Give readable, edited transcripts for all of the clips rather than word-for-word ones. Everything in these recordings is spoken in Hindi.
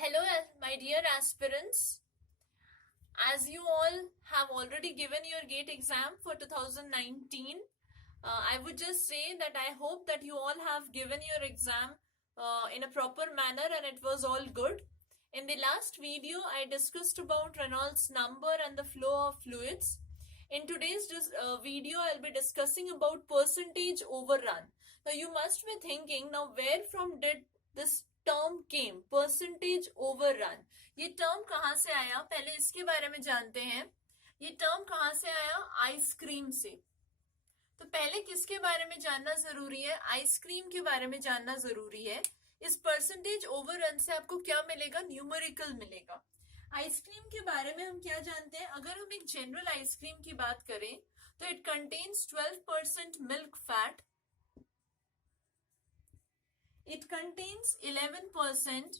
Hello, my dear aspirants. As you all have already given your GATE exam for 2019, I would just say that I hope that you all have given your exam in a proper manner and it was all good. In the last video, I discussed about Reynolds number and the flow of fluids. In today's video, I'll be discussing about percentage overrun. Now, you must be thinking, now where from did this term came percentage overrun? ये टर्म कहां से आया, पहले इसके बारे में जानते हैं. ये टर्म कहां से आया? आइसक्रीम से. तो पहले किसके बारे में जानना जरूरी है? आइसक्रीम के बारे में जानना जरूरी है. इस परसेंटेज ओवररन से आपको क्या मिलेगा? न्यूमेरिकल मिलेगा. आइसक्रीम के बारे में हम क्या जानते हैं? अगर हम एक जनरल आइसक्रीम की बात करें तो it contains 12% milk fat. It contains 11%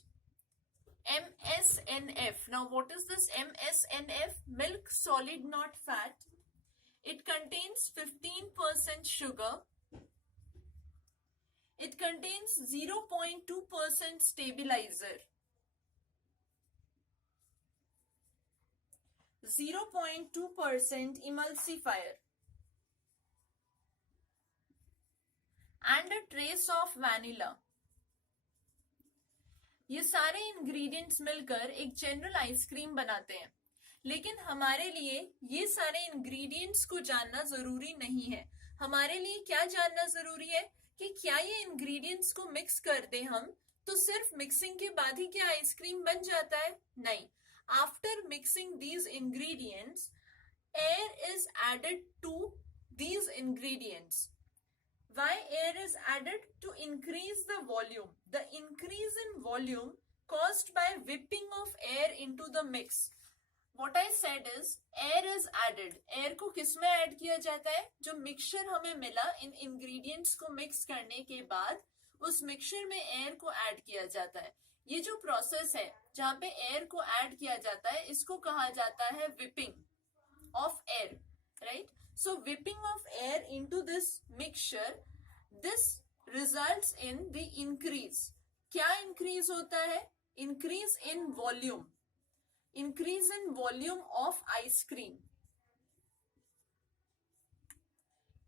MSNF. Now, what is this MSNF? Milk solid not fat. It contains 15% sugar. It contains 0.2% stabilizer. 0.2% emulsifier. And a trace of vanilla. ये सारे इंग्रेडिएंट्स मिलकर एक जनरल आइसक्रीम बनाते हैं. लेकिन हमारे लिए ये सारे इंग्रेडिएंट्स को जानना जरूरी नहीं है. हमारे लिए क्या जानना जरूरी है कि क्या ये इंग्रेडिएंट्स को मिक्स कर दें हम तो सिर्फ मिक्सिंग के बाद ही क्या आइसक्रीम बन जाता है? नहीं. After mixing these ingredients, air is added to these ingredients. Why air is added? To increase the volume. The increase in volume caused by whipping of air into the mix. What I said is air is added. Air को किसमें ऐड किया जाता है? जो मिक्सचर हमें मिला इन इंग्रेडिएंट्स को मिक्स करने के बाद उस मिक्सचर में एयर को ऐड किया जाता है. ये जो प्रोसेस है जहां पे एयर को ऐड किया जाता है इसको कहा जाता है whipping of air, right? So whipping of air into this mixture, this results in the increase. क्या increase होता है? Increase in volume. Increase in volume of ice cream.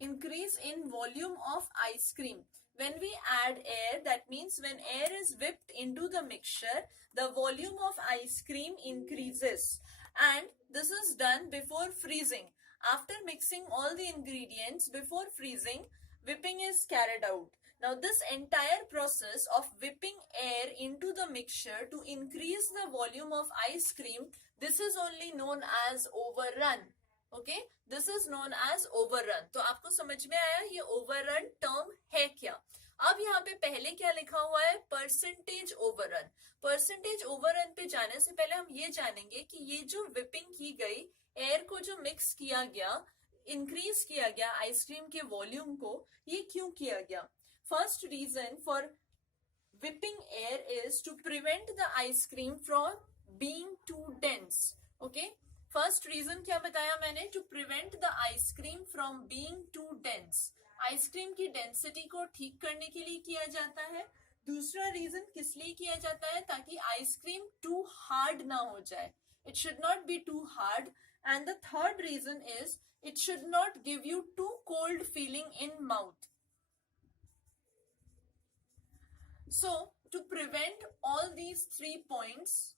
Increase in volume of ice cream. When we add air, that means when air is whipped into the mixture, the volume of ice cream increases. And this is done before freezing. After mixing all the ingredients before freezing, whipping is carried out. Now this entire process of whipping air into the mixture to increase the volume of ice cream, this is only known as overrun. Okay, this is known as overrun. तो आपको समझ में आया ये overrun term है क्या? अब यहाँ पे पहले क्या लिखा हुआ है? Percentage overrun. परसेंटेज ओवररन पे जाने से पहले हम ये जानेंगे कि ये जो whipping की गई, एयर को जो मिक्स किया गया, इंक्रीज किया गया आइसक्रीम के वॉल्यूम को, ये क्यों किया गया? First reason for whipping air is to prevent the ice cream from being too dense. Okay, first reason क्या बताया मैंने? To prevent the ice cream from being too dense. Ice cream की डेंसिटी को ठीक करने के लिए किया जाता है. दूसरा रीजन किस लिए किया जाता है? ताकि आइसक्रीम टू हार्ड ना हो जाए. It should not be too hard. And the third reason is it should not give you too cold feeling in mouth. So to prevent all these 3 points,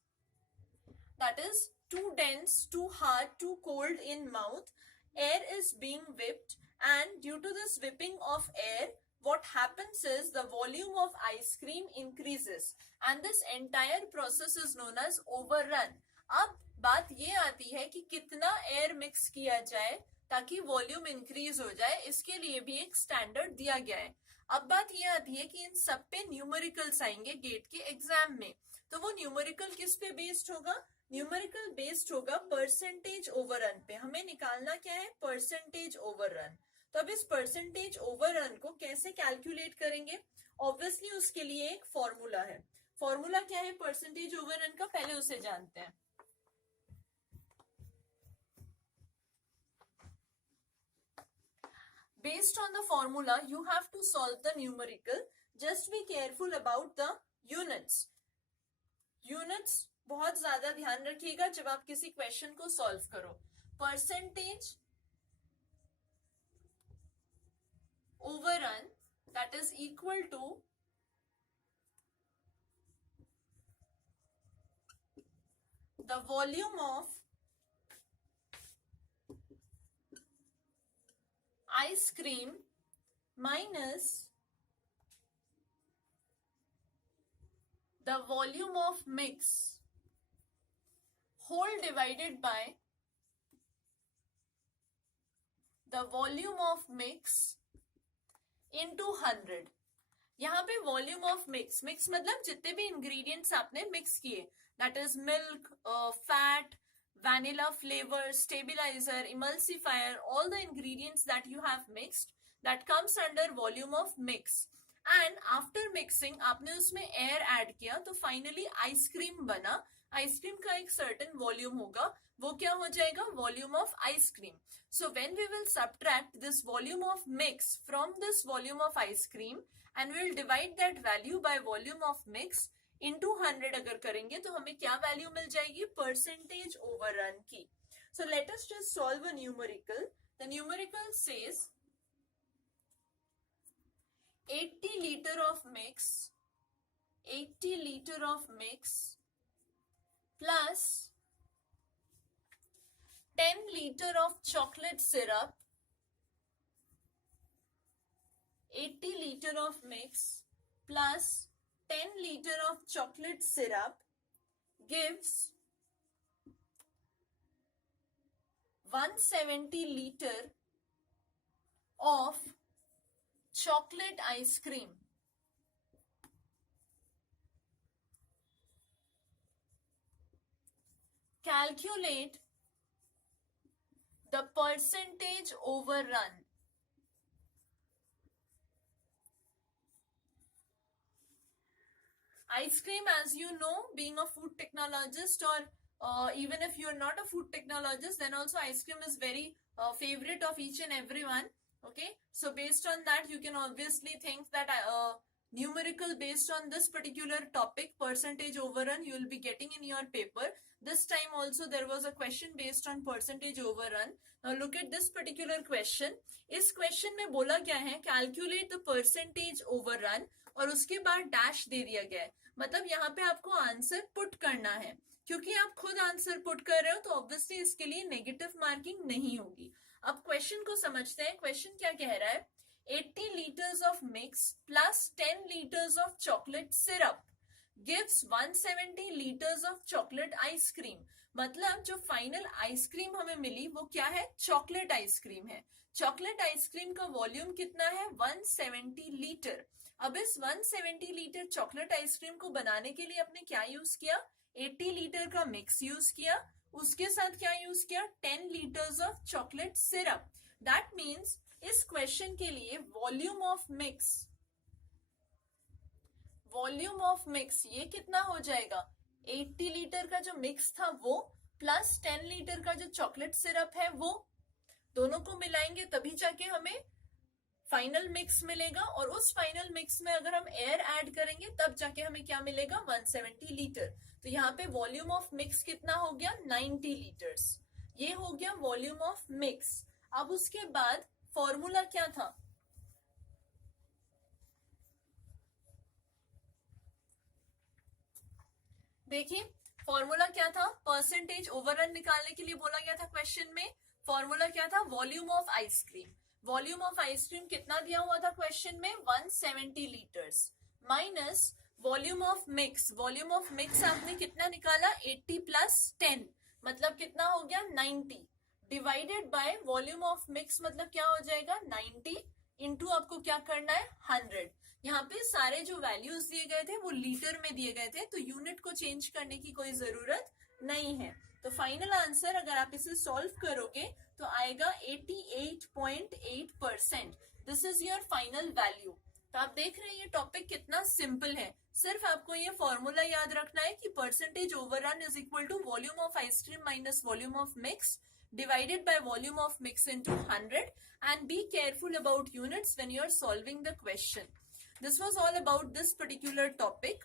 that is too dense, too hard, too cold in mouth, air is being whipped, and due to this whipping of air, what happens is the volume of ice cream increases and this entire process is known as overrun. अब बात ये आती है कि कितना एयर मिक्स किया जाए ताकि वॉल्यूम इंक्रीज हो जाए. इसके लिए भी एक स्टैंडर्ड दिया गया है. अब बात ये आती है कि इन सब पे न्यूमेरिकल्स आएंगे गेट के एग्जाम में. तो वो न्यूमेरिकल किस पे बेस्ड होगा? न्यूमेरिकल बेस्ड होगा परसेंटेज ओवररन पे. हमें निकालना क्या है? Percentage overrun. तो अब इस परसेंटेज ओवररन को कैसे कैलकुलेट करेंगे? ऑब्वियसली उसके लिए एक फॉर्मूला है. फॉर्मूला क्या है परसेंटेज ओवररन का? पहले उसे जानते हैं. Based on the formula, you have to solve the numerical. Just be careful about the units. Units बहुत ज्यादा ध्यान रखिएगा जब आप किसी क्वेश्चन को सॉल्व करो. Percentage overrun, that is equal to the volume of ice cream minus the volume of mix whole divided by the volume of mix into 100. यहाँ पे वॉल्यूम ऑफ मिक्स, मिक्स मतलब जितने भी इंग्रेडिएंट्स आपने मिक्स किए, that is milk, fat, vanilla flavor, stabilizer, emulsifier, all the ingredients that you have mixed, that comes under volume of mix. And after mixing आपने उसमें air add किया तो finally आइसक्रीम बना. आइसक्रीम का एक certain volume होगा, वो क्या हो जाएगा, volume of ice cream. So when we will subtract this volume of mix from this volume of ice cream and we will divide that value by volume of mix into 100 अगर करेंगे तो हमें क्या वैल्यू मिल जाएगी, परसेंटेज ओवररन की. So let us just solve a numerical. The numerical says 80 liter of mix, 80 liter of mix plus 10 liter of chocolate syrup, 80 liter of mix plus 10 liter of chocolate syrup gives 170 liter of chocolate ice cream. Calculate the percentage overrun. Ice cream, as you know, being a food technologist, or even if you're not a food technologist, then also ice cream is very favorite of each and everyone. Okay, so based on that you can obviously think that numerical based on this particular topic, percentage overrun, you will be getting in your paper. This time also there was a question based on percentage overrun. Now look at this particular question. इस question में बोला क्या है, calculate the percentage overrun, और उसके बाद डैश दे दिया गया है. मतलब यहाँ पे आपको आंसर पुट करना है. क्योंकि आप खुद आंसर पुट कर रहे हो तो ऑब्वियसली इसके लिए नेगेटिव मार्किंग नहीं होगी. अब क्वेश्चन को समझते हैं. क्वेश्चन क्या कह रहा है, 80 liters of mix plus 10 liters of chocolate syrup gives 170 liters of chocolate ice cream. मतलब जो फाइनल आइसक्रीम हमें मिली वो क्या है, चॉकलेट आइसक्रीम है. चॉकलेट आइसक्रीम का वॉल्यूम कितना है, 170 लीटर. अब इस 170 लीटर चॉकलेट आइसक्रीम को बनाने के लिए आपने क्या यूज किया, 80 लीटर का मिक्स यूज किया, उसके साथ क्या यूज किया, 10 litres of chocolate syrup. That means इस क्वेश्चन के लिए volume of mix, volume of mix ये कितना हो जाएगा, 80 लीटर का जो मिक्स था वो प्लस 10 लीटर का जो चॉकलेट सिरप है वो, दोनों को मिलाएंगे तभी जाके हमें फाइनल मिक्स मिलेगा. और उस फाइनल मिक्स में अगर हम एयर ऐड करेंगे तब जाके हमें क्या मिलेगा, 170 लीटर. तो यहाँ पे वॉल्यूम ऑफ मिक्स कितना हो गया, 90 लीटर्स. ये हो गया वॉल्यूम ऑफ मिक्स. अब उसके बाद फॉर्मूला क्या था, देखिए फॉर्मूला क्या था, परसेंटेज ओवररन निकालने के लिए बोला गया था क्वेश्चन में. फॉर्मूला क्या था, volume of ice cream. Volume of ice cream कितना दिया हुआ था क्वेश्चन में, 170 litres minus volume of mix. Volume of mix आपने कितना निकाला, 80 प्लस 10 मतलब कितना हो गया, 90 divided by volume of mix मतलब क्या हो जाएगा, 90 इंटू आपको क्या करना है, 100. यहाँ पे सारे जो वैल्यूज दिए गए थे वो लीटर में दिए गए थे, तो यूनिट को चेंज करने की कोई जरूरत नहीं है. तो फाइनल आंसर अगर आप इसे सॉल्व करोगे तो आएगा 88.8%. This is your final value. तो आप देख रहे हैं ये टॉपिक कितना सिंपल है. सिर्फ आपको ये फॉर्मूला याद रखना है कि percentage overrun is equal to volume of ice cream minus volume of mix divided by volume of mix into 100, and be careful about units when you are solving the question. This was all about this particular topic.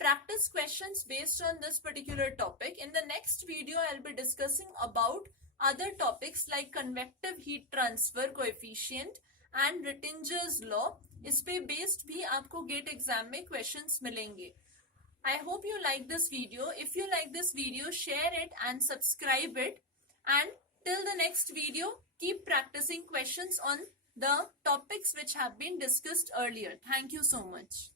practice questions based on this particular topic. In the next video, I'll be discussing about other topics like convective heat transfer coefficient and Rittinger's law. इस पे based भी आपको GATE exam में questions मिलेंगे. I hope you like this video. If you like this video, share it and subscribe it. And till the next video, keep practicing questions on the topics which have been discussed earlier. Thank you so much.